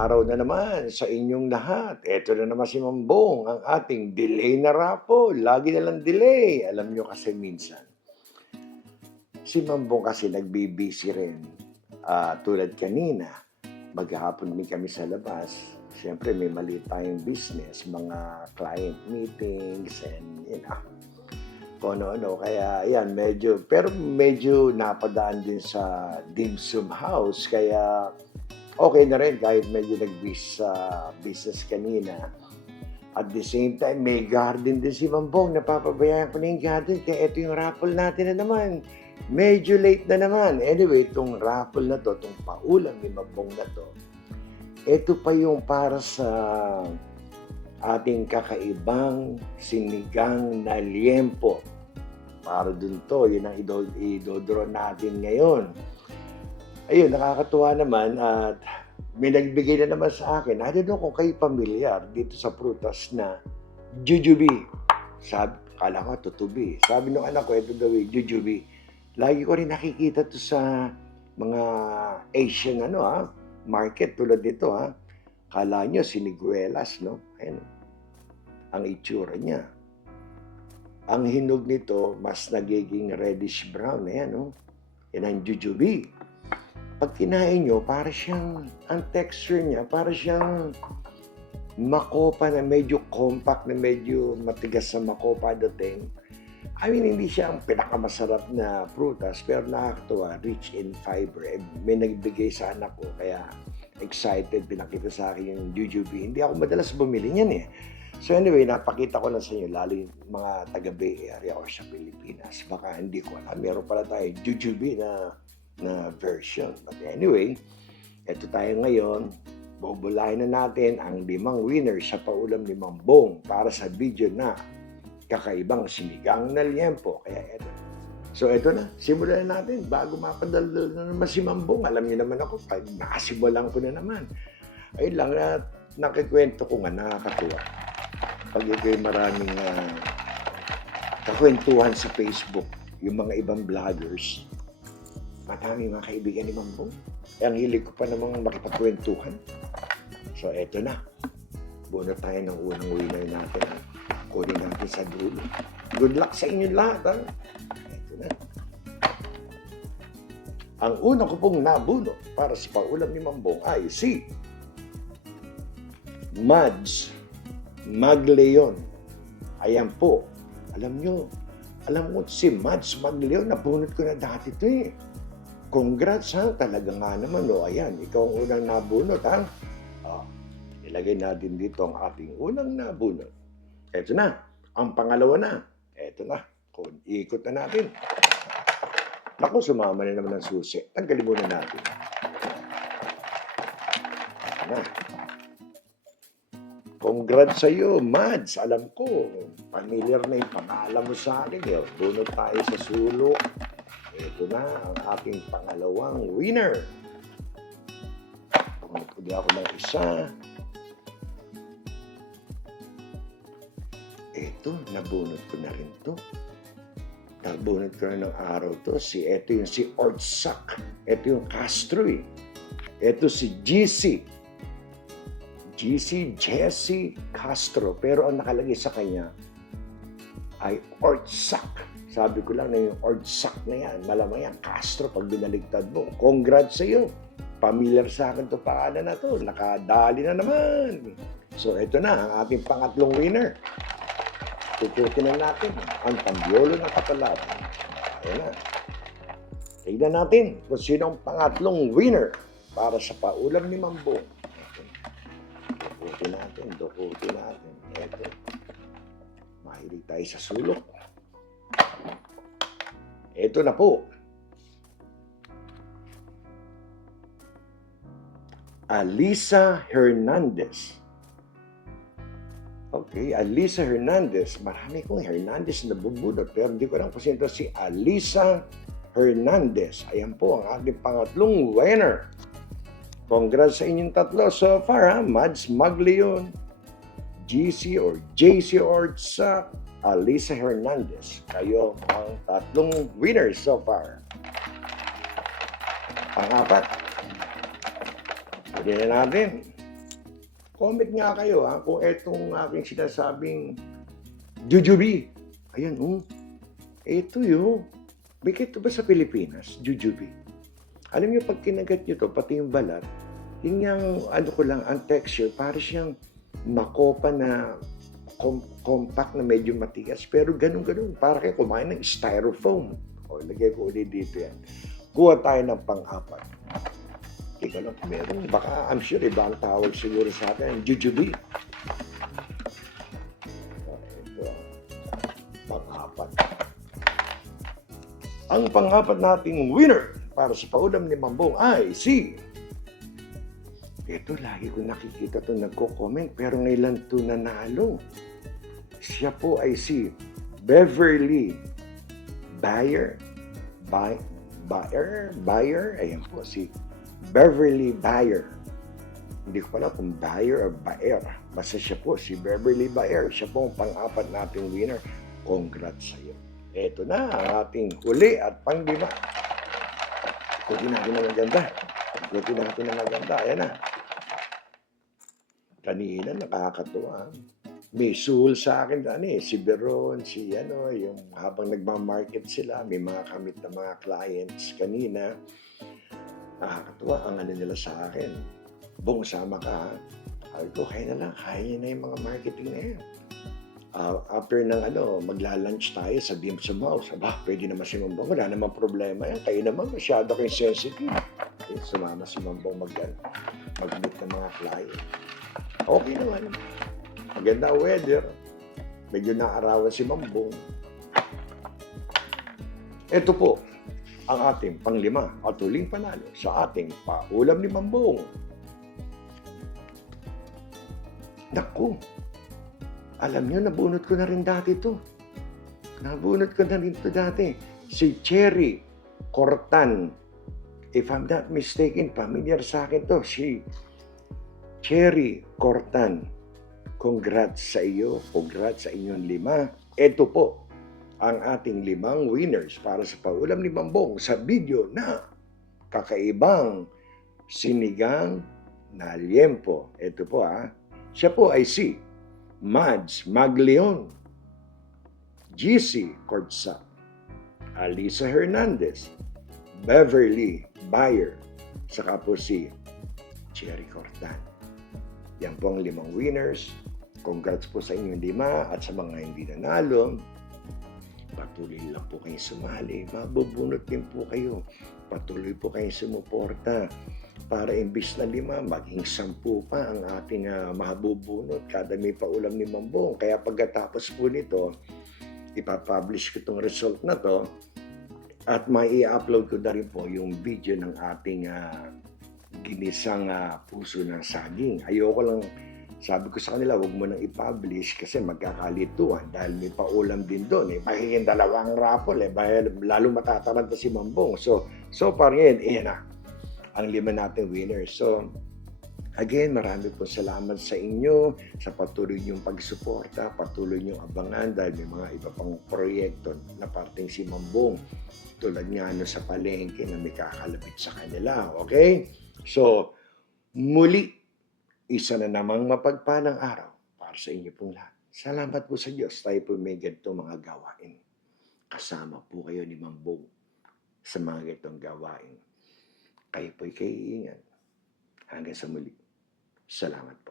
araw na naman sa inyong lahat. Eto na naman si Mambong, ang ating delay na raffle. Lagi na lang delay. Alam nyo kasi minsan, si Mambong kasi nagbibisi rin. Tulad kanina, maghapon din kami sa labas. Siyempre may maliit tayong business, mga client meetings and kung ano-ano. Kaya yan, medyo napadaan din sa dim sum house. Kaya okay na rin kahit medyo nag-bis sa business kanina. At the same time, may garden din si Mambong. Napapabayaan ko na yung garden. Kaya ito yung raffle natin na naman. Medyo late na naman. Anyway, itong raffle na to, itong paulam ni Mambong na to, ito pa yung para sa ating kakaibang sinigang na liempo. Para dun to, yun ang idodoro natin ngayon. Ayun, nakakatuwa naman at may nagbigay na naman sa akin. I don't know kung kayo pamilyar dito sa prutas na jujube. Kala ko tutubi. Sabi ng anak ko, ito daw yung jujube. Lagi ko rin nakikita to sa mga Asian market tulad dito Kala nyo siniguelas, no? Ayan. Ang itsura niya. Ang hinog nito, mas nagiging reddish brown. Ayan, no? Yan ang jujube. Pag kinain nyo, para siyang, ang texture niya, para siyang makopa na medyo compact, na medyo matigas sa makopa dating. I mean, hindi siya ang pinakamasarap na prutas, pero nakakatuwa, rich in fiber. May nagbigay sa anak ko, kaya excited, pinakita sa akin yung jujube. Hindi ako madalas bumili niyan eh. So anyway, napakita ko na sa inyo, lalo yung mga taga-Bay Area o sa Pilipinas. Baka hindi ko alam, meron pala tayo jujube na version. But anyway, eto tayo ngayon. Bubulahin na natin ang 5 winners sa paulam ni Mambong para sa video na kakaibang sinigang na liempo. Kaya eto. So eto na, simulan na natin bago mapadaldal na naman si Mambong. Alam niyo naman ako, nakasimulan ko na naman. Ayun lang, nakikwento ko nga, nakakatuwa. Pag ito'y maraming kakwentuhan sa Facebook, yung mga ibang vloggers, madami mga kaibigan ni Mambong. Ang hilig ko pa namang makipagkwentuhan. So, eto na. Bunot tayo ng unang winner natin. Kunin natin sa dulo. Good luck sa inyo lahat. Eto na. Ang una ko pong nabunot para sa paulam ni Mambong ay si Mads Magleon. Ayan po. Alam mo si Mads Magleon, nabunot ko na dati ito eh. Congrats talaga nga naman ayan, ikaw ang unang nabunot ilagay natin dito ang ating unang nabunot. Eto na, ang pangalawa na. Eto na, ikot na natin. Naku, sumama na naman ang susi. Tanggalin muna natin. Eto na. Congrats sa iyo, Mads. Alam ko, familiar na yung pangalan mo sa akin. Bunot tayo sa sulok. Ito na ang ating pangalawang winner. Pumapuli ako ng isa. Ito, nabunot ko na rin to. Nabunot ko na ng araw to. Ito yung si Ortsak. Ito yung Castro eh. Ito si Jesse Castro. Pero ang nakalagay sa kanya ay Ortsak. Sabi ko lang na yung Ortsak na yan, malamang yan, Castro pag binaligtad mo. Congrats sa iyo. Familiar sa akin to pangalan na to. Nakadali na naman. So ito na ang ating pangatlong winner. Tututin na natin ang Tambiolo ng Kapalat. Ayan na. Tignan natin kung sino ang pangatlong winner para sa paulam ni Mambong. Dukutin natin. Ito. Mahilig tayo sa sulok. Ito na po. Alisa Hernandez. Okay, Alisa Hernandez. Marami kong Hernandez na bubunot pero hindi ko lang kung sino si Alisa Hernandez. Ayan po ang ating pangatlong winner. Congrats sa inyong tatlo so far Mads Magleon, GC or JC Ortsak, Alisa Hernandez. Kayo ang tatlong winners so far. Pang-apat. Pwede na natin. Comment nga kayo kung etong aking sinasabing jujube. Ayan, ito yun. Bigay ito ba sa Pilipinas? Jujube. Alam niyo, pag kinagat niyo to, pati yung balat, yun yung, ano ko lang, ang texture, parang siyang makopa na compact na medyo matigas. Pero ganun-ganun, para kayo kumain ng styrofoam. O, lagay ko ulit dito yan. Kuha tayo ng pang-apat. Teka lang, meron. Baka, I'm sure, ibang tawag siguro sa atin, jujube. Ito, pang-apat. Ang pang-apat nating winner para sa paulam ni Mambong ay si... Ito, lagi ko nakikita ito nagko-comment pero ngayon ito nanalo. Siya po ay si Beverly Bayer. Bayer? Ayan po, si Beverly Bayer. Hindi ko pala kung Bayer o Bayer. Basta siya po, si Beverly Bayer. Siya po ang pang-apat nating winner. Congrats sa iyo. Ito na ang ating huli at pang-lima. Ikutin natin ang maganda. Ikutin natin ang maganda. Ayan na. Kanina nakakatuwa. May suhol sa akin si Beron, si yung habang nagmamarket sila, may mga kamit na mga clients kanina. Nakakatuwa ang nila sa akin. Bong, sama ka. Sabi ko, kaya na lang, kaya na yung mga marketing na yan. After ng magla-lunch tayo sa Dim Sum House. Pwede naman si Mambong. Wala namang problema yan. Kayo naman, masyado kayong sensitive. Sumama si Mambong mag-meet ng mga client. Okay naman. Maganda weather. Medyo naarawan si Mambong. Ito po ang ating pang-lima at huling panalo sa ating paulam ni Mambong. Naku! Alam niyo, nabunot ko na rin dati ito. Nabunot ko na rin ito dati. Si Cherry Cortan. If I'm not mistaken, familiar sa akin to. Si Cherry Cortan. Congrats sa iyo. Congrats sa inyong 5. Ito po ang ating 5 winners para sa paulam ni Mambong sa video na kakaibang sinigang na liempo. Ito po Siya po ay si Mads Maglion, GC Cortsa, Alisa Hernandez, Beverly Bayer, saka po si Cherry Cortan. Yan po ang 5 winners. Congrats po sa inyong 5 at sa mga hindi nanalo. Patuloy lang po kayong sumali. Mabubunot din po kayo. Patuloy po kayong sumuporta para imbis na 5, maging 10 pa ang ating mabubunot kada may paulam ni Mambong. Kaya pagkatapos po nito, ipapublish ko itong result na to at mai upload ko na rin po yung video ng ating ginisang puso ng saging. Ayoko lang, sabi ko sa kanila, huwag mo nang i-publish kasi magkakalituan dahil may paulam din doon. Mahingin 2 raffle. Lalo matataranta si Mambong. So far ngayon, na ang 5 nating winners. So, again, marami po salamat sa inyo sa patuloy niyong pagsuporta, patuloy niyong abangan dahil may mga iba pang proyekto na parting si Mambong. Tulad nga sa palengke na may kakalapit sa kanila. Okay? So, muli, isa na namang mapagpalang araw para sa inyo pong lahat. Salamat po sa Diyos. Tayo po may ganito mga gawain. Kasama po kayo ni Mambong sa mga ganitong gawain. Kayo po'y kaiingan. Hanggang sa muli. Salamat po.